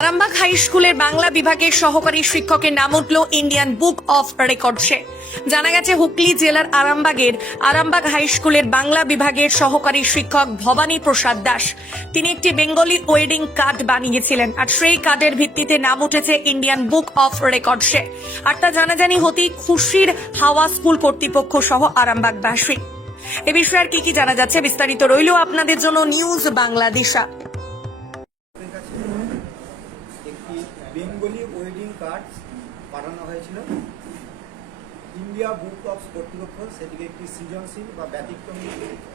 Arambagh high স্কুলের বাংলা বিভাগের সহকারী শিক্ষকের নাম উঠল ইন্ডিয়ান বুক অফ রেকর্ডসে। জানা গেছে হুগলি জেলার আরামবাগ হাই স্কুলের বাংলা বিভাগের সহকারী শিক্ষক ভবানী প্রসাদ দাস তিনি একটি বেঙ্গলি ওয়েডিং কার্ড বানিয়েছিলেন, আর সেই কার্ডের ভিত্তিতে নাম উঠেছে ইন্ডিয়ান বুক অফ রেকর্ডসে। আর তা জানাজানি হতেই খুশির হাওয়া স্কুল কর্তৃপক্ষ সহ আরামবাগবাসী। এ বিষয়ে আর কি জানা যাচ্ছে বিস্তারিত রইল আপনাদের জন্য নিউজ বাংলাদেশা। একটি বেঙ্গলি ওয়েডিং কার্ড পাঠানো হয়েছিল ইন্ডিয়া বুক অফ কর্তৃপক্ষ, সেটিকে একটি সৃজনশীল বা ব্যতিক্রমী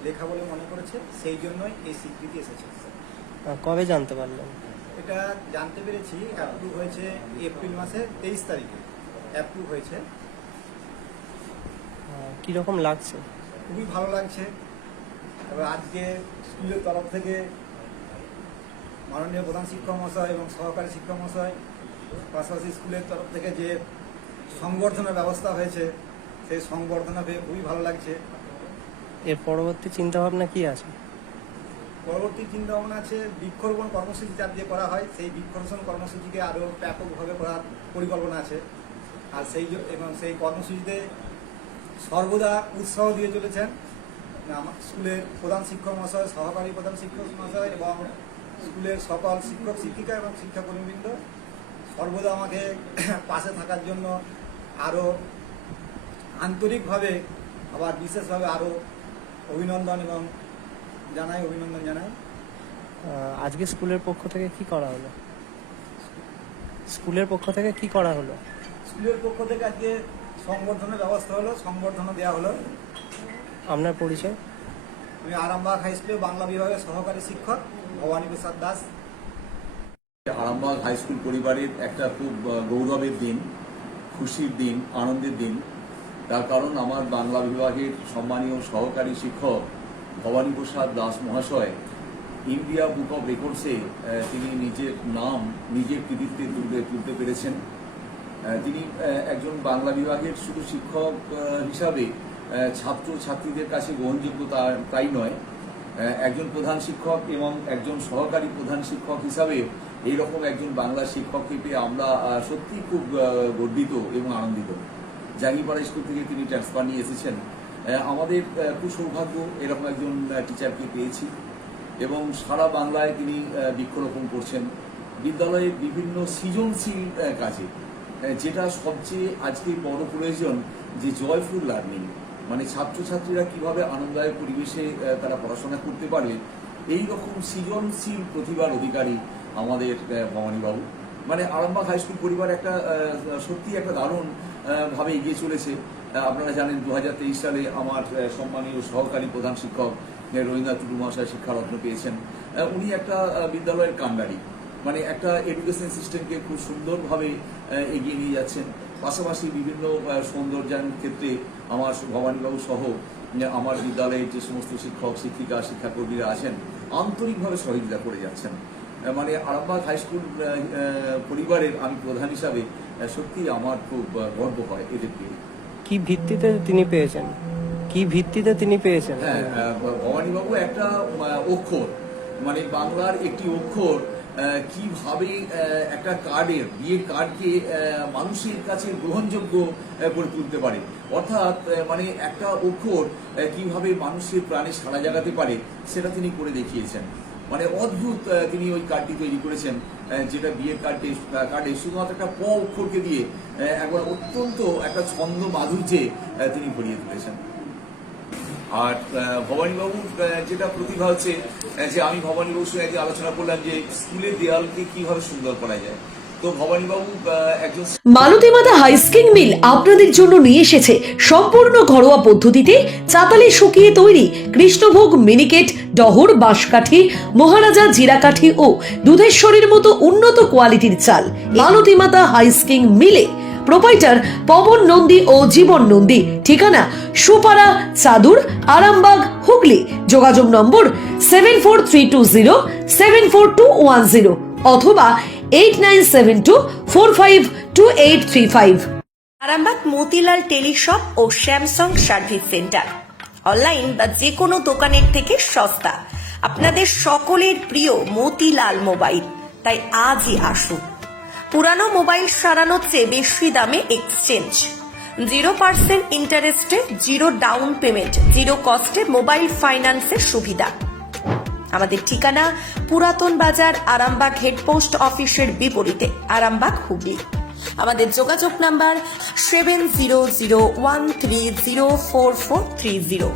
লেখা বলে মনে করেছে, সেই জন্যই এই স্বীকৃতি এসেছে। কবে জানতে পারলেন? এটা জানতে পেরেছি অ্যাপ্রুভ হয়েছে এপ্রিল মাসের 23 তারিখে অ্যাপ্রুভ হয়েছে। কীরকম লাগছে? খুবই ভালো লাগছে। এবার আজকে স্কুলের তরফ থেকে মাননীয় প্রধান শিক্ষক মহাশয় এবং সহকারী শিক্ষক মহাশয়, পাশাপাশি স্কুলের তরফ থেকে যে সংবর্ধনার ব্যবস্থা হয়েছে, সেই সংবর্ধনা পেয়ে খুবই ভালো লাগছে। এর পরবর্তী চিন্তাভাবনা কি আছে? পরবর্তী চিন্তাভাবনা আছে বৃক্ষরোপণ কর্মসূচি যা দিয়ে করা হয়, সেই বৃক্ষরোপণ কর্মসূচিকে আরও ব্যাপকভাবে করার পরিকল্পনা আছে। আর সেই কর্মসূচিতে সর্বদা উৎসাহ দিয়ে চলেছেন আমার স্কুলের প্রধান শিক্ষক মহাশয়, সহকারী প্রধান শিক্ষক মহাশয় এবং স্কুলের সকল শিক্ষক শিক্ষিকা এবং শিক্ষাকর্মীবৃন্দ সর্বদা আমাকে পাশে থাকার জন্য আরও আন্তরিকভাবে আবার বিশেষভাবে আরও অভিনন্দন জানাই। আজকে স্কুলের পক্ষ থেকে কি করা হলো? স্কুলের পক্ষ থেকে আজকে সংবর্ধনার ব্যবস্থা হলো, সংবর্ধনা দেওয়া হলো। আপনার পরিচয়? আমি আরামবাগ হাই স্কুলের বাংলা বিভাগের সহকারী শিক্ষক ভবানী প্রসাদ দাস। আরামবাগ হাই স্কুল পরিবারের একটা খুব গৌরবের দিন, খুশির দিন, আনন্দের দিন। তার কারণ আমার বাংলা বিভাগের সম্মানীয় সহকারী শিক্ষক ভবানী প্রসাদ দাস মহাশয় ইন্ডিয়া বুক অফ রেকর্ডসে তিনি নিজের নাম নিজের কৃতিত্বে তুলতে পেরেছেন। তিনি একজন বাংলা বিভাগের শুধু শিক্ষক হিসাবে ছাত্র ছাত্রীদের কাছে গ্রহণযোগ্য তাই নয়, একজন প্রধান শিক্ষক এবং একজন সহকারী প্রধান শিক্ষক হিসাবে এইরকম একজন বাংলা শিক্ষককে পেয়ে আমরা সত্যি খুব গর্বিত এবং আনন্দিত। জাঙ্গিপাড়া স্কুল থেকে তিনি ট্রান্সফার নিয়ে এসেছেন। আমাদের খুব সৌভাগ্য এরকম একজন টিচারকে পেয়েছি এবং সারা বাংলায় তিনি বৃক্ষরোপণ করছেন বিদ্যালয়ের বিভিন্ন সৃজনশীল কাজে, যেটা সবচেয়ে আজকে বড় প্রয়োজন, যে জয়ফুল লার্নিং, মানে ছাত্রছাত্রীরা কিভাবে আনন্দদায়ক পরিবেশে তারা পড়াশোনা করতে পারবে, এই রকম সৃজনশীল প্রতিভার অধিকারী আমাদের ভবানীবাবু। মানে আরামবাগ হাই স্কুল পরিবার একটা সত্যি একটা দারুণ ভাবে এগিয়ে চলেছে। আপনারা জানেন 2023 সালে আমার সম্মানীয় সহকারী প্রধান শিক্ষক রবীন্দ্রনাথ টুডু মহাশয় শিক্ষারত্ন পেয়েছেন। উনি একটা বিদ্যালয়ের কাণ্ডারি, মানে একটা এডুকেশন সিস্টেমকে খুব সুন্দরভাবে এগিয়ে নিয়ে যাচ্ছেন। পাশাপাশি বিভিন্ন সৌন্দর্যায়নের ক্ষেত্রে আমার ভবানীবাবু সহ আমার বিদ্যালয়ের যে সমস্ত শিক্ষক শিক্ষিকা শিক্ষাকর্মীরা আছেন আন্তরিকভাবে সহযোগিতা করে যাচ্ছেন। মানে আরামবাগ হাই স্কুল পরিবারের আমি প্রধান হিসাবে সত্যি আমার খুব গর্ব হয় এদেরকে। কি ভিত্তিতে তিনি পেয়েছেন? হ্যাঁ, ভবানীবাবু একটা অক্ষর, মানে বাংলার একটি অক্ষর কিভাবে একটা বিয়ের কার্ডকে মানুষের কাছে গ্রহণযোগ্য করে তুলতে পারে, অর্থাৎ মানে একটা অক্ষর কিভাবে মানুষের প্রাণে সাড়া জাগাতে পারে, সেটা তিনি করে দেখিয়েছেন। মানে অদ্ভুত তিনি ওই কার্ডটি তৈরি করেছেন, যেটা বিয়ের কার্ডে শুধুমাত্র একটা প অক্ষরকে দিয়ে একবার অত্যন্ত একটা ছন্দ মাধুর্যে তিনি ভরিয়ে তুলেছেন। আর ভবানীবাবুর যেটা প্রতিভা হচ্ছে যে আমি ভবানীবাবুর সঙ্গে একদিন আলোচনা করলাম যে স্কুলের দেয়ালকে কিভাবে সুন্দর করা যায়। তো ভবানীবাবু একজন মালতী মাতা হাইস্কিং মিল আপনাদের জন্য নিয়ে এসেছে সম্পূর্ণ ঘরোয়া পদ্ধতিতে চাতালে শুকিয়ে তৈরি কৃষ্ণভোগ মিনিকেট, ডহর, বাঁশকাঠি, মহারাজা জিরাকাঠি ও দুধেশ্বরীর মতো উন্নত কোয়ালিটির চাল। মালতী মাতা হাইস্কিং মিলে প্রোপাইটার পবন নন্দী ও জীবন নন্দী। ঠিকানা সুপারা চাদুর, আরামবাগ, হুগলি। যোগাযোগ নম্বর 7432074210 অথবা 8972452835। আরামবাগ মতিলাল টেলিশপ ও স্যামসাং সার্ভিস সেন্টার, অনলাইন বা যে কোনো দোকানের থেকে সস্তা। আপনাদের সকলের প্রিয় মতিলাল মোবাইল, তাই আজই আসুন। পুরানো মোবাইল সারানোর চেয়ে বেশি দামে এক্সচেঞ্জ, 0% ইন্টারেস্টে, 0 ডাউন পেমেন্ট, 0 কস্টে মোবাইল ফাইন্যান্সের সুবিধা। আমাদের ঠিকানা পুরাতন বাজার, আরামবাগ হেডপোস্ট অফিসের বিপরীতে, আরামবাগ, হুগলি। আমাদের যোগাযোগ নাম্বার 7001304430।